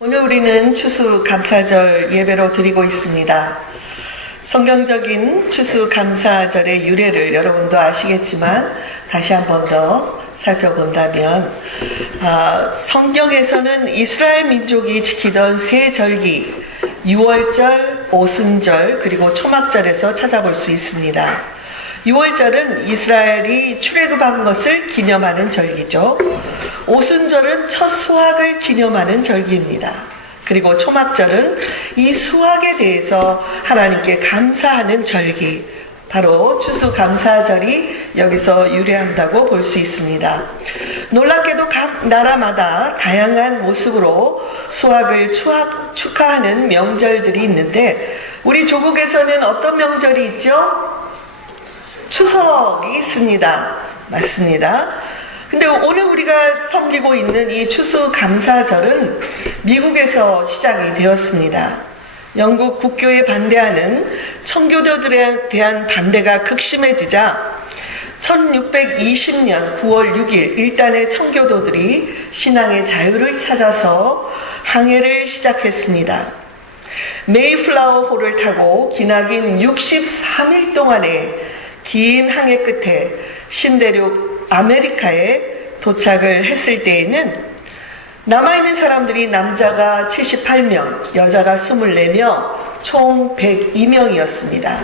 오늘 우리는 추수감사절 예배로 드리고 있습니다. 성경적인 추수감사절의 유래를 여러분도 아시겠지만 다시 한 번 더 살펴본다면 성경에서는 이스라엘 민족이 지키던 세 절기, 유월절, 오순절, 그리고 초막절에서 찾아볼 수 있습니다. 유월절은 이스라엘이 출애굽한 것을 기념하는 절기죠. 오순절은 첫 수확을 기념하는 절기입니다. 그리고 초막절은 이 수확에 대해서 하나님께 감사하는 절기, 바로 추수감사절이 여기서 유래한다고 볼 수 있습니다. 놀랍게도 각 나라마다 다양한 모습으로 수확을 축하하는 명절들이 있는데 우리 조국에서는 어떤 명절이 있죠? 추석이 있습니다. 맞습니다. 근데 오늘 우리가 섬기고 있는 이 추수감사절은 미국에서 시작이 되었습니다. 영국 국교에 반대하는 청교도들에 대한 반대가 극심해지자 1620년 9월 6일 일단의 청교도들이 신앙의 자유를 찾아서 항해를 시작했습니다. 메이플라워호를 타고 기나긴 63일 동안의 긴 항해 끝에 신대륙 아메리카에 도착을 했을 때에는 남아있는 사람들이 남자가 78명, 여자가 24명, 총 102명이었습니다.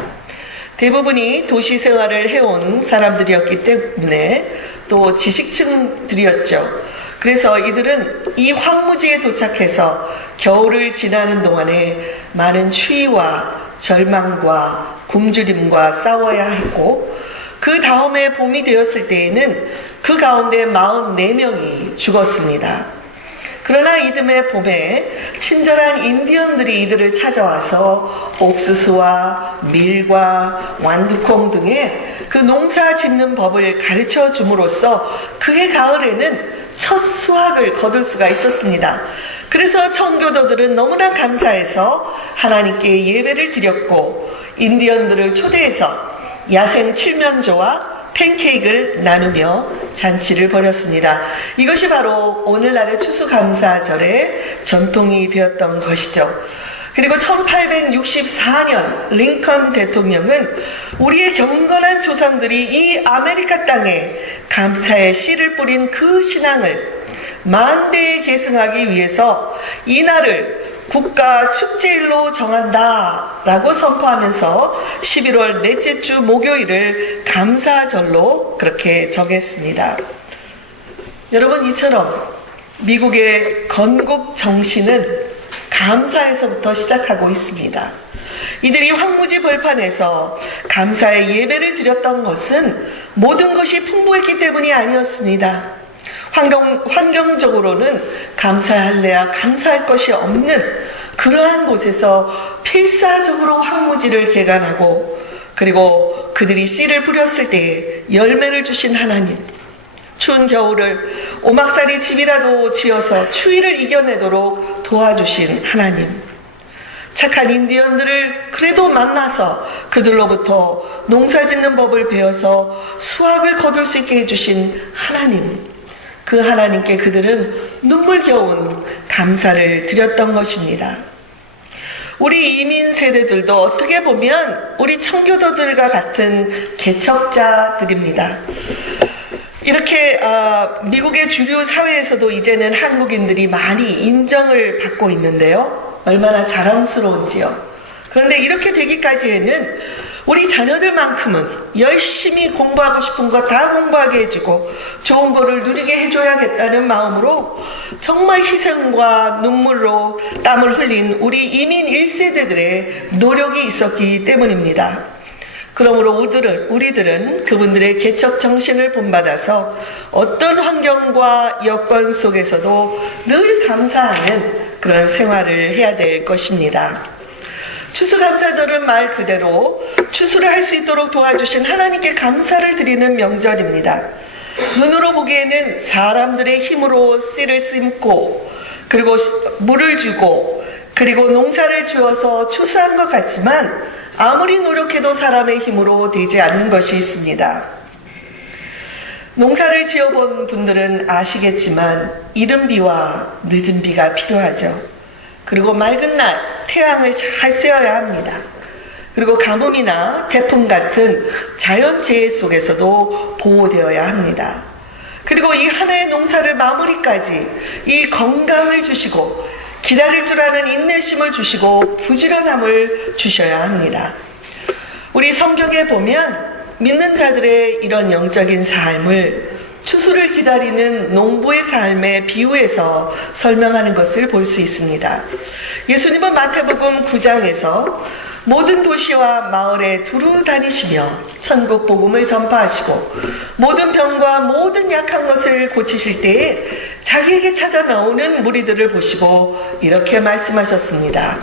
대부분이 도시 생활을 해온 사람들이었기 때문에 또 지식층들이었죠. 그래서 이들은 이 황무지에 도착해서 겨울을 지나는 동안에 많은 추위와 절망과 굶주림과 싸워야 했고 그 다음에 봄이 되었을 때에는 그 가운데 44명이 죽었습니다. 그러나 이듬해 봄에 친절한 인디언들이 이들을 찾아와서 옥수수와 밀과 완두콩 등의 그 농사 짓는 법을 가르쳐 줌으로써 그해 가을에는 첫 수확을 거둘 수가 있었습니다. 그래서 청교도들은 너무나 감사해서 하나님께 예배를 드렸고 인디언들을 초대해서 야생 칠면조와 팬케이크를 나누며 잔치를 벌였습니다. 이것이 바로 오늘날의 추수감사절의 전통이 되었던 것이죠. 그리고 1864년 링컨 대통령은 우리의 경건한 조상들이 이 아메리카 땅에 감사의 씨를 뿌린 그 신앙을 만대에 계승하기 위해서 이날을 국가 축제일로 정한다 라고 선포하면서 11월 넷째 주 목요일을 감사절로 그렇게 정했습니다. 여러분, 이처럼 미국의 건국 정신은 감사에서부터 시작하고 있습니다. 이들이 황무지 벌판에서 감사의 예배를 드렸던 것은 모든 것이 풍부했기 때문이 아니었습니다. 환경적으로는 감사할래야 감사할 것이 없는 그러한 곳에서 필사적으로 황무지를 개간하고 그리고 그들이 씨를 뿌렸을 때 열매를 주신 하나님, 추운 겨울을 오막살이 집이라도 지어서 추위를 이겨내도록 도와주신 하나님, 착한 인디언들을 그래도 만나서 그들로부터 농사짓는 법을 배워서 수확을 거둘 수 있게 해주신 하나님, 그 하나님께 그들은 눈물겨운 감사를 드렸던 것입니다. 우리 이민 세대들도 어떻게 보면 우리 청교도들과 같은 개척자들입니다. 이렇게 미국의 주류 사회에서도 이제는 한국인들이 많이 인정을 받고 있는데요. 얼마나 자랑스러운지요. 그런데 이렇게 되기까지에는 우리 자녀들만큼은 열심히 공부하고 싶은 거 다 공부하게 해주고 좋은 거를 누리게 해줘야겠다는 마음으로 정말 희생과 눈물로 땀을 흘린 우리 이민 1세대들의 노력이 있었기 때문입니다. 그러므로 우리들은 그분들의 개척 정신을 본받아서 어떤 환경과 여건 속에서도 늘 감사하는 그런 생활을 해야 될 것입니다. 추수감사절은 말 그대로 추수를 할 수 있도록 도와주신 하나님께 감사를 드리는 명절입니다. 눈으로 보기에는 사람들의 힘으로 씨를 심고 그리고 물을 주고 그리고 농사를 지어서 추수한 것 같지만 아무리 노력해도 사람의 힘으로 되지 않는 것이 있습니다. 농사를 지어본 분들은 아시겠지만 이른 비와 늦은 비가 필요하죠. 그리고 맑은 날 태양을 잘 쐬어야 합니다. 그리고 가뭄이나 태풍 같은 자연재해 속에서도 보호되어야 합니다. 그리고 이 한 해의 농사를 마무리까지 이 건강을 주시고 기다릴 줄 아는 인내심을 주시고 부지런함을 주셔야 합니다. 우리 성경에 보면 믿는 자들의 이런 영적인 삶을 추수를 기다리는 농부의 삶에 비유해서 설명하는 것을 볼 수 있습니다. 예수님은 마태복음 9장에서 모든 도시와 마을에 두루 다니시며 천국 복음을 전파하시고 모든 병과 모든 약한 것을 고치실 때에 자기에게 찾아 나오는 무리들을 보시고 이렇게 말씀하셨습니다.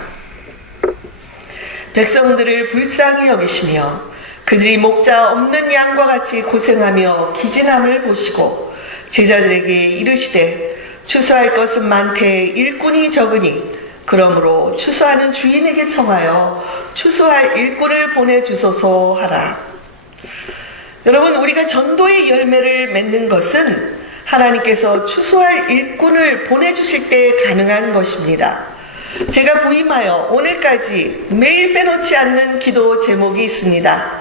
백성들을 불쌍히 여기시며 그들이 목자 없는 양과 같이 고생하며 기진함을 보시고 제자들에게 이르시되 추수할 것은 많되 일꾼이 적으니 그러므로 추수하는 주인에게 청하여 추수할 일꾼을 보내주소서 하라. 여러분, 우리가 전도의 열매를 맺는 것은 하나님께서 추수할 일꾼을 보내주실 때 가능한 것입니다. 제가 부임하여 오늘까지 매일 빼놓지 않는 기도 제목이 있습니다.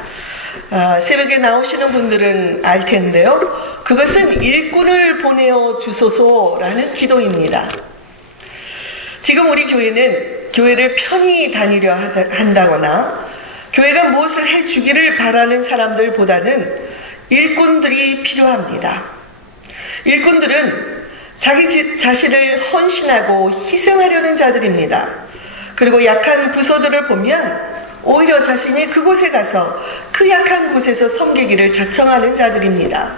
새벽에 나오시는 분들은 알 텐데요. 그것은 일꾼을 보내어 주소서라는 기도입니다. 지금 우리 교회는 교회를 편히 다니려 한다거나 교회가 무엇을 해주기를 바라는 사람들보다는 일꾼들이 필요합니다. 일꾼들은 자기 자신을 헌신하고 희생하려는 자들입니다. 그리고 약한 부서들을 보면 오히려 자신이 그곳에 가서 그 약한 곳에서 섬기기를 자청하는 자들입니다.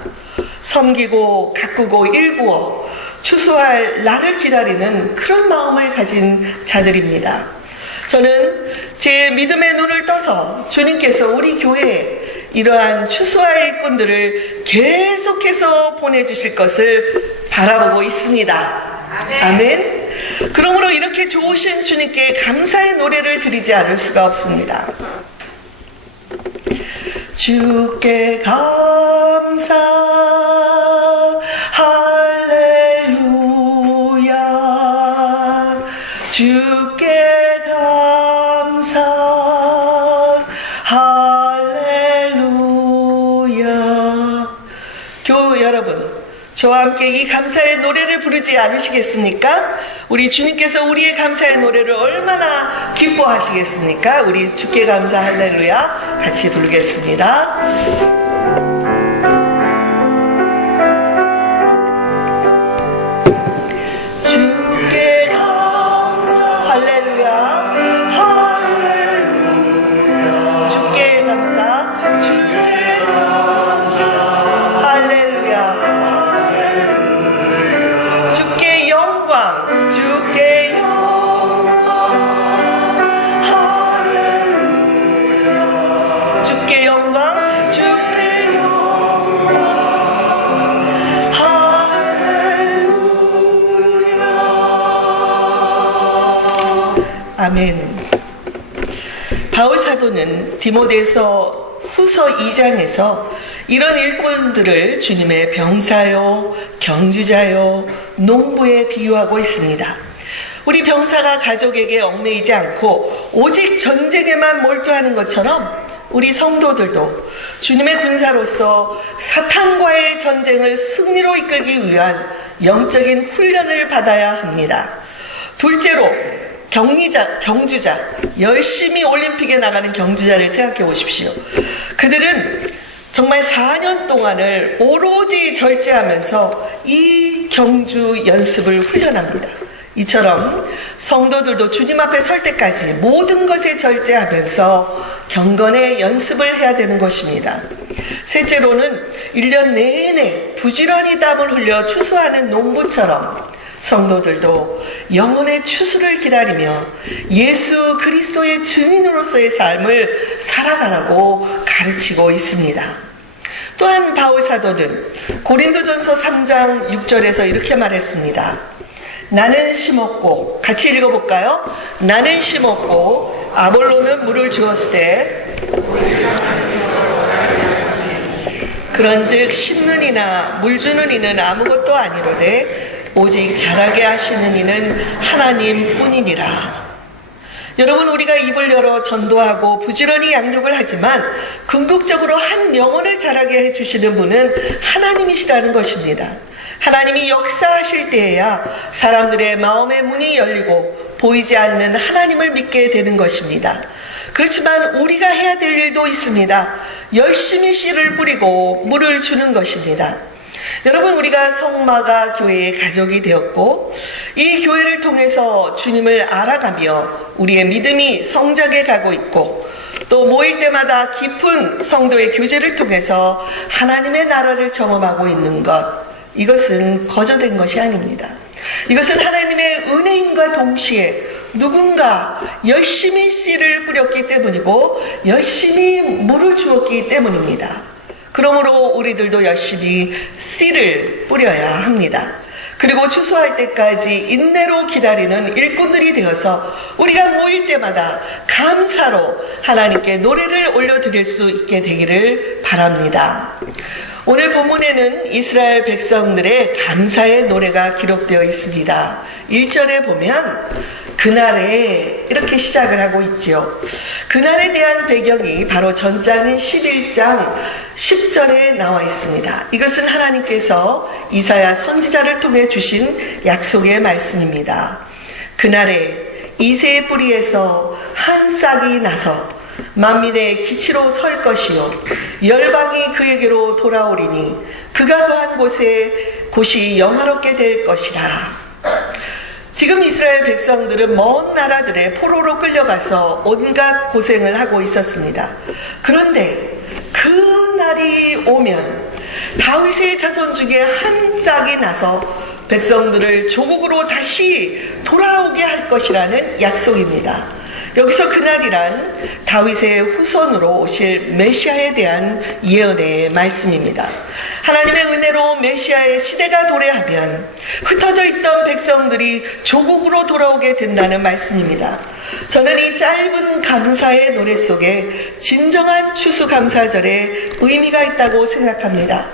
섬기고 가꾸고 일구어 추수할 날을 기다리는 그런 마음을 가진 자들입니다. 저는 제 믿음의 눈을 떠서 주님께서 우리 교회에 이러한 추수할 일꾼들을 계속해서 보내주실 것을 바라보고 있습니다. 아멘. 그러므로 이렇게 좋으신 주님께 감사의 노래를 드리지 않을 수가 없습니다. 주께 감사 할렐루야. 주께 감사 할렐루야. 교우 여러분, 저와 함께 이 감사의 노래를 부르지 않으시겠습니까? 우리 주님께서 우리의 감사의 노래를 얼마나 기뻐하시겠습니까? 우리 주께 감사 할렐루야 같이 부르겠습니다. 주께 감사 할렐루야 할렐루야. 주께 감사 주께 감사 할렐루야. 주께 영광, 주께 영광, 할렐루야. 주께 영광, 주께 영광, 할렐루야. 아멘. 바울 사도는 디모데서 후서 2장에서 이런 일꾼들을 주님의 병사요, 경주자요, 농부에 비유하고 있습니다. 우리 병사가 가족에게 얽매이지 않고 오직 전쟁에만 몰두하는 것처럼 우리 성도들도 주님의 군사로서 사탄과의 전쟁을 승리로 이끌기 위한 영적인 훈련을 받아야 합니다. 둘째로 경주자, 열심히 올림픽에 나가는 경주자를 생각해 보십시오. 그들은 정말 4년 동안을 오로지 절제하면서 이 경주 연습을 훈련합니다. 이처럼 성도들도 주님 앞에 설 때까지 모든 것에 절제하면서 경건의 연습을 해야 되는 것입니다. 셋째로는 1년 내내 부지런히 땀을 흘려 추수하는 농부처럼 성도들도 영혼의 추수를 기다리며 예수 그리스도의 증인으로서의 삶을 살아가라고 가르치고 있습니다. 또한 바울 사도는 고린도전서 3장 6절에서 이렇게 말했습니다. 나는 심었고, 같이 읽어볼까요? 나는 심었고 아볼로는 물을 주었을 때 그런즉 심는 이나 물 주는 이는 아무것도 아니로되 오직 자라게 하시는 이는 하나님뿐이니라. 여러분, 우리가 입을 열어 전도하고 부지런히 양육을 하지만 궁극적으로 한 영혼을 자라게 해주시는 분은 하나님이시라는 것입니다. 하나님이 역사하실 때에야 사람들의 마음의 문이 열리고 보이지 않는 하나님을 믿게 되는 것입니다. 그렇지만 우리가 해야 될 일도 있습니다. 열심히 씨를 뿌리고 물을 주는 것입니다. 여러분, 우리가 성마가 교회의 가족이 되었고 이 교회를 통해서 주님을 알아가며 우리의 믿음이 성장해 가고 있고 또 모일 때마다 깊은 성도의 교제를 통해서 하나님의 나라를 경험하고 있는 것, 이것은 거저된 것이 아닙니다. 이것은 하나님의 은혜임과 동시에 누군가 열심히 씨를 뿌렸기 때문이고 열심히 물을 주었기 때문입니다. 그러므로 우리들도 열심히 씨를 뿌려야 합니다. 그리고 추수할 때까지 인내로 기다리는 일꾼들이 되어서 우리가 모일 때마다 감사로 하나님께 노래를 올려드릴 수 있게 되기를 바랍니다. 오늘 본문에는 이스라엘 백성들의 감사의 노래가 기록되어 있습니다. 1절에 보면 그날에 이렇게 시작을 하고 있죠. 그날에 대한 배경이 바로 전장인 11장 10절에 나와 있습니다. 이것은 하나님께서 이사야 선지자를 통해 주신 약속의 말씀입니다. 그날에 이새의 뿌리에서 한 싹이 나서 만민의 기치로 설 것이요 열방이 그에게로 돌아오리니 그가 거한 곳이 영화롭게 될 것이라. 지금 이스라엘 백성들은 먼 나라들의 포로로 끌려가서 온갖 고생을 하고 있었습니다. 그런데 그 날이 오면 다윗의 자손 중에 한 싹이 나서 백성들을 조국으로 다시 돌아오게 할 것이라는 약속입니다. 여기서 그날이란 다윗의 후손으로 오실 메시아에 대한 예언의 말씀입니다. 하나님의 은혜로 메시아의 시대가 도래하면 흩어져 있던 백성들이 조국으로 돌아오게 된다는 말씀입니다. 저는 이 짧은 감사의 노래 속에 진정한 추수감사절의 의미가 있다고 생각합니다.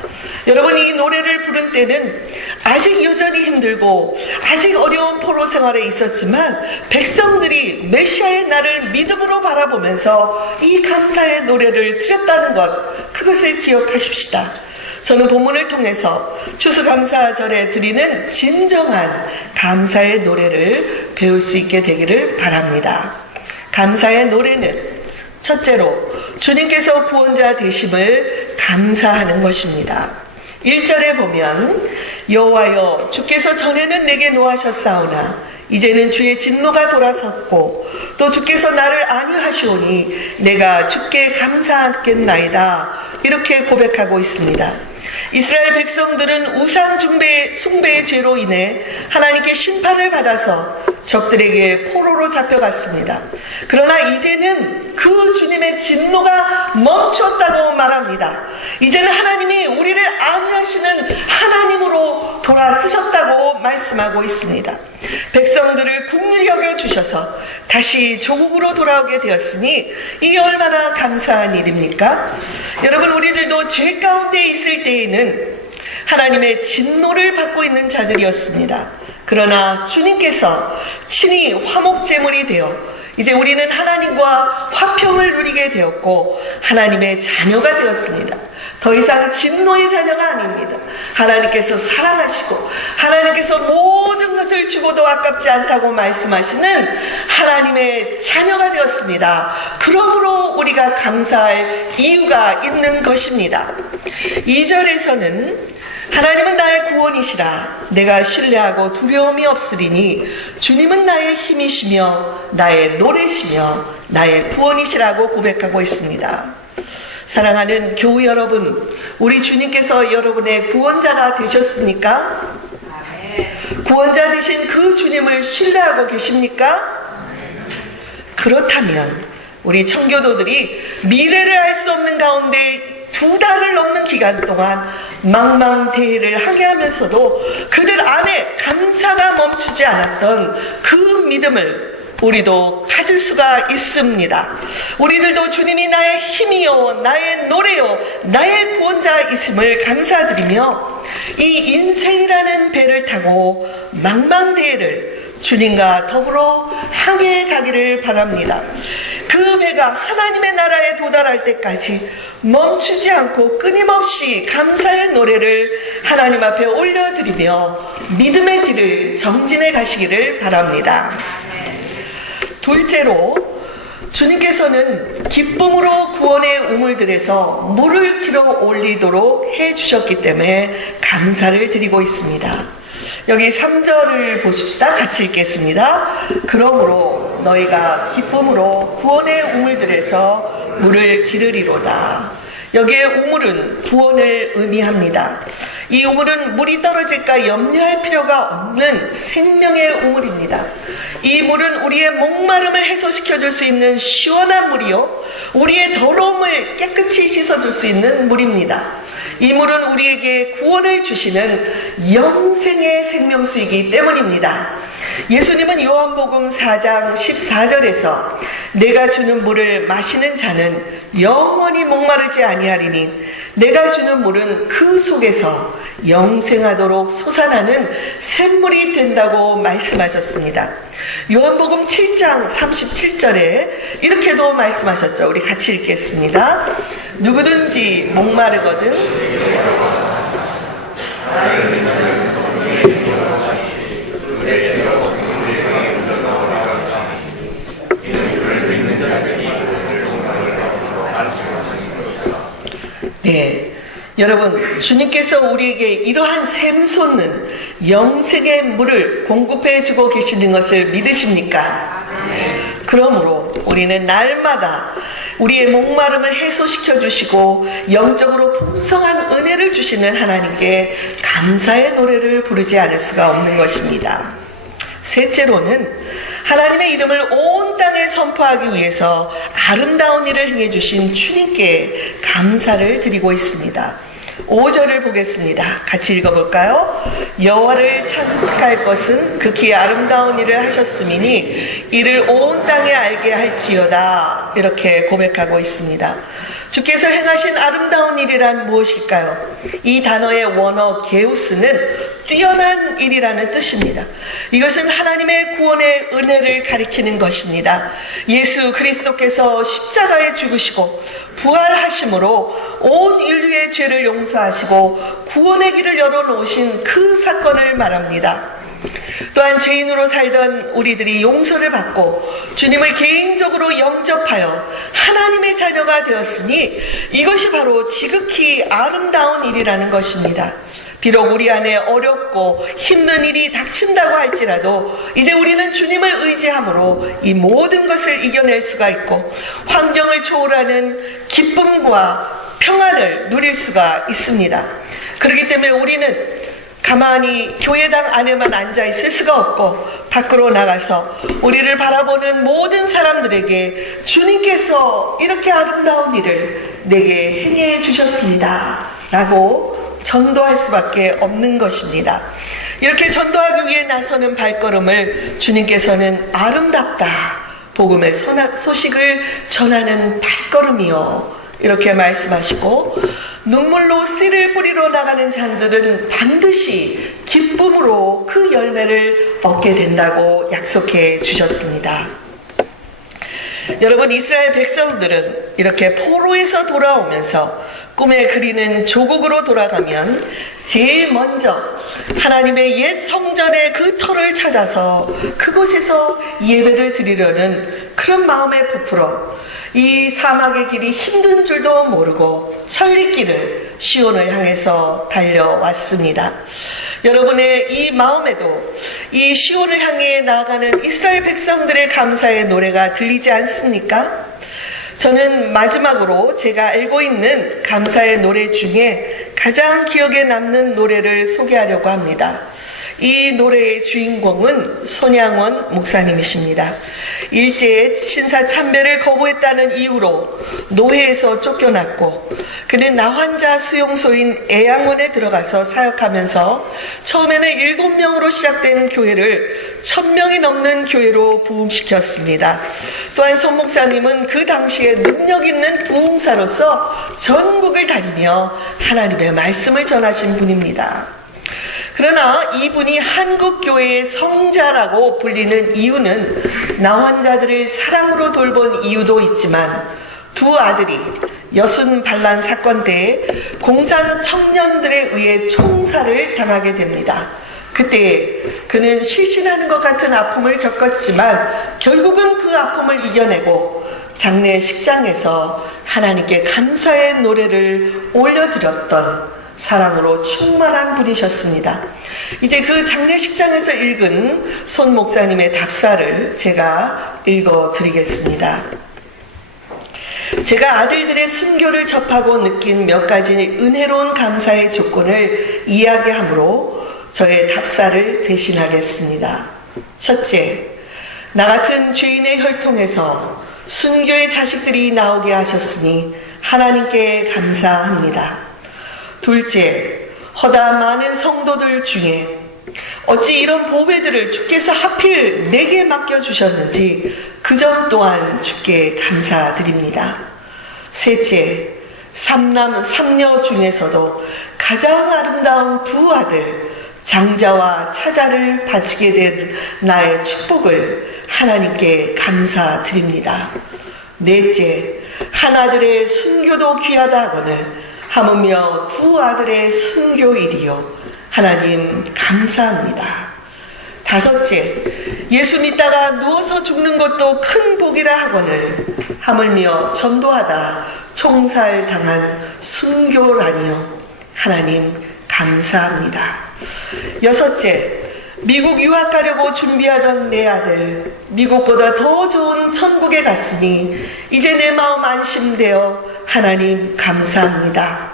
여러분, 이 노래를 부른 때는 아직 여전히 힘들고 아직 어려운 포로 생활에 있었지만 백성들이 메시아의 날을 믿음으로 바라보면서 이 감사의 노래를 드렸다는 것, 그것을 기억하십시다. 저는 본문을 통해서 추수감사절에 드리는 진정한 감사의 노래를 배울 수 있게 되기를 바랍니다. 감사의 노래는 첫째로 주님께서 구원자 되심을 감사하는 것입니다. 1절에 보면 여호와여 주께서 전에는 내게 노하셨사오나 이제는 주의 진노가 돌아섰고 또 주께서 나를 안위하시오니 내가 주께 감사하겠나이다, 이렇게 고백하고 있습니다. 이스라엘 백성들은 우상 숭배의 죄로 인해 하나님께 심판을 받아서 적들에게 포로로 잡혀갔습니다. 그러나 이제는 그 주님의 진노가 멈췄다고 말합니다. 이제는 하나님이 우리를 안위하시는 하나님으로 돌아서셨다고 말씀하고 있습니다. 백성들을 긍휼히 여겨주셔서 다시 조국으로 돌아오게 되었으니 이게 얼마나 감사한 일입니까? 여러분, 우리들도 죄 가운데 있을 때에는 하나님의 진노를 받고 있는 자들이었습니다. 그러나 주님께서 친히 화목제물이 되어 이제 우리는 하나님과 화평을 누리게 되었고 하나님의 자녀가 되었습니다. 더 이상 진노의 자녀가 아닙니다. 하나님께서 사랑하시고 하나님께서 모든 것을 주고도 아깝지 않다고 말씀하시는 하나님의 자녀가 되었습니다. 그러므로 우리가 감사할 이유가 있는 것입니다. 2절에서는 하나님은 나의 구원이시라 내가 신뢰하고 두려움이 없으리니 주님은 나의 힘이시며 나의 노래시며 나의 구원이시라고 고백하고 있습니다. 사랑하는 교우 여러분, 우리 주님께서 여러분의 구원자가 되셨습니까? 구원자 되신 그 주님을 신뢰하고 계십니까? 그렇다면 우리 청교도들이 미래를 알 수 없는 가운데 2달을 넘는 기간 동안 망망대해를 하게 하면서도 그들 안에 감사가 멈추지 않았던 그 믿음을 우리도 가질 수가 있습니다. 우리들도 주님이 나의 힘이요, 나의 노래요, 나의 구원자 있음을 감사드리며 이 인생이라는 배를 타고 망망대해를 주님과 더불어 향해 가기를 바랍니다. 그 배가 하나님의 나라에 도달할 때까지 멈추지 않고 끊임없이 감사의 노래를 하나님 앞에 올려드리며 믿음의 길을 정진해 가시기를 바랍니다. 둘째로, 주님께서는 기쁨으로 구원의 우물들에서 물을 길어 올리도록 해주셨기 때문에 감사를 드리고 있습니다. 여기 3절을 보십시다. 같이 읽겠습니다. 그러므로 너희가 기쁨으로 구원의 우물들에서 물을 기르리로다. 여기에 우물은 구원을 의미합니다. 이 우물은 물이 떨어질까 염려할 필요가 없는 생명의 우물입니다. 이 물은 우리의 목마름을 해소시켜줄 수 있는 시원한 물이요, 우리의 더러움을 깨끗이 씻어줄 수 있는 물입니다. 이 물은 우리에게 구원을 주시는 영생의 생명수이기 때문입니다. 예수님은 요한복음 4장 14절에서 내가 주는 물을 마시는 자는 영원히 목마르지 아니하리니 내가 주는 물은 그 속에서 영생하도록 솟아나는 샘물이 된다고 말씀하셨습니다. 요한복음 7장 37절에 이렇게도 말씀하셨죠. 우리 같이 읽겠습니다. 누구든지 목마르거든 네, 여러분, 주님께서 우리에게 이러한 샘솟는 영생의 물을 공급해주고 계시는 것을 믿으십니까? 그러므로 우리는 날마다 우리의 목마름을 해소시켜 주시고 영적으로 풍성한 은혜를 주시는 하나님께 감사의 노래를 부르지 않을 수가 없는 것입니다. 셋째로는 하나님의 이름을 온 땅에 선포하기 위해서 아름다운 일을 행해 주신 주님께 감사를 드리고 있습니다. 5절을 보겠습니다. 같이 읽어볼까요? 여호와를 찬송할 것은 극히 아름다운 일을 하셨음이니 이를 온 땅에 알게 할지어다. 이렇게 고백하고 있습니다. 주께서 행하신 아름다운 일이란 무엇일까요? 이 단어의 원어 게우스는 뛰어난 일이라는 뜻입니다. 이것은 하나님의 구원의 은혜를 가리키는 것입니다. 예수 그리스도께서 십자가에 죽으시고 부활하심으로 온 인류의 죄를 용서하시고 구원의 길을 열어놓으신 그 사건을 말합니다. 또한 죄인으로 살던 우리들이 용서를 받고 주님을 개인적으로 영접하여 하나님의 자녀가 되었으니 이것이 바로 지극히 아름다운 일이라는 것입니다. 비록 우리 안에 어렵고 힘든 일이 닥친다고 할지라도 이제 우리는 주님을 의지함으로 이 모든 것을 이겨낼 수가 있고 환경을 초월하는 기쁨과 평안을 누릴 수가 있습니다. 그렇기 때문에 우리는 가만히 교회당 안에만 앉아있을 수가 없고 밖으로 나가서 우리를 바라보는 모든 사람들에게 주님께서 이렇게 아름다운 일을 내게 행해 주셨습니다 라고 전도할 수밖에 없는 것입니다. 이렇게 전도하기 위해 나서는 발걸음을 주님께서는 아름답다, 복음의 소식을 전하는 발걸음이요 이렇게 말씀하시고, 눈물로 씨를 뿌리러 나가는 자들은 반드시 기쁨으로 그 열매를 얻게 된다고 약속해 주셨습니다. 여러분, 이스라엘 백성들은 이렇게 포로에서 돌아오면서 꿈에 그리는 조국으로 돌아가면 제일 먼저 하나님의 옛 성전의 그 터를 찾아서 그곳에서 예배를 드리려는 그런 마음에 부풀어 이 사막의 길이 힘든 줄도 모르고 천리길을 시온을 향해서 달려왔습니다. 여러분의 이 마음에도 이 시온을 향해 나아가는 이스라엘 백성들의 감사의 노래가 들리지 않습니까? 저는 마지막으로 제가 알고 있는 감사의 노래 중에 가장 기억에 남는 노래를 소개하려고 합니다. 이 노래의 주인공은 손양원 목사님이십니다. 일제의 신사 참배를 거부했다는 이유로 노예에서 쫓겨났고 그는 나환자 수용소인 애양원에 들어가서 사역하면서 처음에는 7명으로 시작된 교회를 1000명이 넘는 교회로 부흥시켰습니다. 또한 손 목사님은 그 당시에 능력 있는 부흥사로서 전국을 다니며 하나님의 말씀을 전하신 분입니다. 그러나 이분이 한국교회의 성자라고 불리는 이유는 나환자들을 사랑으로 돌본 이유도 있지만 두 아들이 여순 반란 사건 때에 공산 청년들에 의해 총살을 당하게 됩니다. 그때 그는 실신하는 것 같은 아픔을 겪었지만 결국은 그 아픔을 이겨내고 장례식장에서 하나님께 감사의 노래를 올려드렸던 사랑으로 충만한 분이셨습니다. 이제 그 장례식장에서 읽은 손 목사님의 답사를 제가 읽어드리겠습니다. 제가 아들들의 순교를 접하고 느낀 몇 가지 은혜로운 감사의 조건을 이야기하므로 저의 답사를 대신하겠습니다. 첫째, 나 같은 죄인의 혈통에서 순교의 자식들이 나오게 하셨으니 하나님께 감사합니다. 둘째, 허다 많은 성도들 중에 어찌 이런 보배들을 주께서 하필 내게 맡겨주셨는지 그 점 또한 주께 감사드립니다. 셋째, 삼남 삼녀 중에서도 가장 아름다운 두 아들 장자와 차자를 바치게 된 나의 축복을 하나님께 감사드립니다. 넷째, 한 아들의 순교도 귀하다 하거늘 하물며 두 아들의 순교일이요 하나님 감사합니다. 다섯째, 예수 믿다가 누워서 죽는 것도 큰 복이라 하거늘 하물며 전도하다 총살당한 순교라니요 하나님 감사합니다. 여섯째, 미국 유학 가려고 준비하던 내 아들 미국보다 더 좋은 천국에 갔으니 이제 내 마음 안심되어 하나님 감사합니다.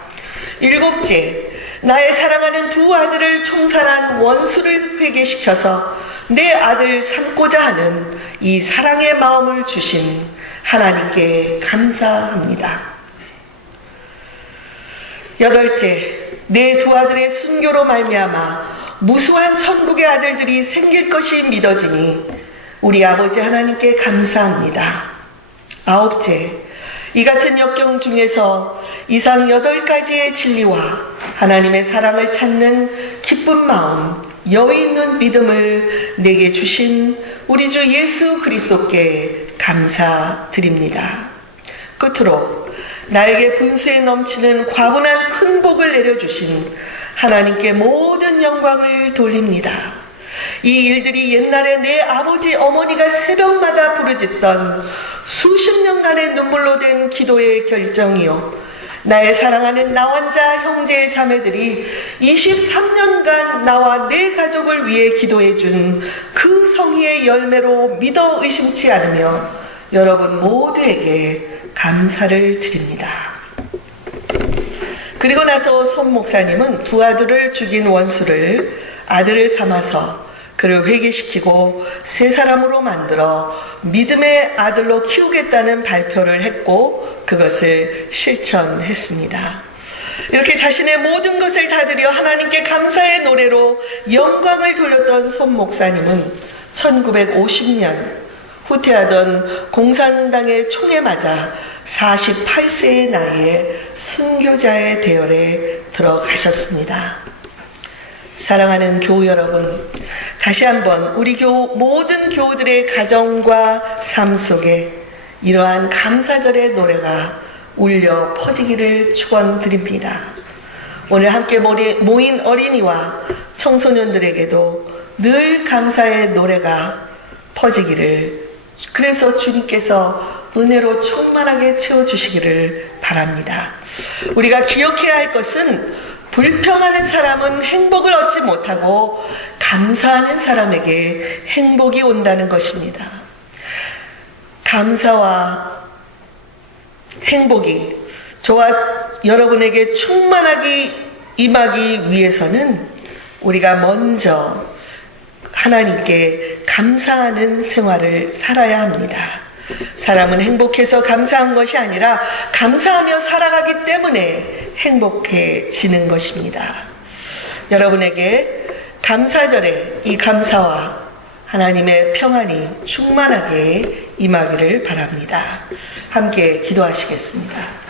일곱째, 나의 사랑하는 두 아들을 총살한 원수를 회개시켜서 내 아들 삼고자 하는 이 사랑의 마음을 주신 하나님께 감사합니다. 여덟째, 내 두 아들의 순교로 말미암아 무수한 천국의 아들들이 생길 것이 믿어지니 우리 아버지 하나님께 감사합니다. 아홉째, 이 같은 역경 중에서 이상 8가지의 진리와 하나님의 사랑을 찾는 기쁜 마음, 여유 있는 믿음을 내게 주신 우리 주 예수 그리스도께 감사드립니다. 끝으로 나에게 분수에 넘치는 과분한 큰 복을 내려주신 하나님께 모든 영광을 돌립니다. 이 일들이 옛날에 내 아버지 어머니가 새벽마다 부르짖던 수십 년간의 눈물로 된 기도의 결정이요 나의 사랑하는 나환자 형제 자매들이 23년간 나와 내 가족을 위해 기도해준 그 성의의 열매로 믿어 의심치 않으며 여러분 모두에게 감사를 드립니다. 그리고 나서 손 목사님은 두 아들을 죽인 원수를 아들을 삼아서 그를 회개시키고 새 사람으로 만들어 믿음의 아들로 키우겠다는 발표를 했고 그것을 실천했습니다. 이렇게 자신의 모든 것을 다 드려 하나님께 감사의 노래로 영광을 돌렸던 손 목사님은 1950년 후퇴하던 공산당의 총에 맞아 48세의 나이에 순교자의 대열에 들어가셨습니다. 사랑하는 교우 여러분, 다시 한번 우리 모든 교우들의 가정과 삶 속에 이러한 감사절의 노래가 울려 퍼지기를 축원드립니다. 오늘 함께 모인 어린이와 청소년들에게도 늘 감사의 노래가 퍼지기를, 그래서 주님께서 은혜로 충만하게 채워주시기를 바랍니다. 우리가 기억해야 할 것은 불평하는 사람은 행복을 얻지 못하고 감사하는 사람에게 행복이 온다는 것입니다. 감사와 행복이 저와 여러분에게 충만하기 임하기 위해서는 우리가 먼저 하나님께 감사하는 생활을 살아야 합니다. 사람은 행복해서 감사한 것이 아니라 감사하며 살아가기 때문에 행복해지는 것입니다. 여러분에게 감사절에 이 감사와 하나님의 평안이 충만하게 임하기를 바랍니다. 함께 기도하시겠습니다.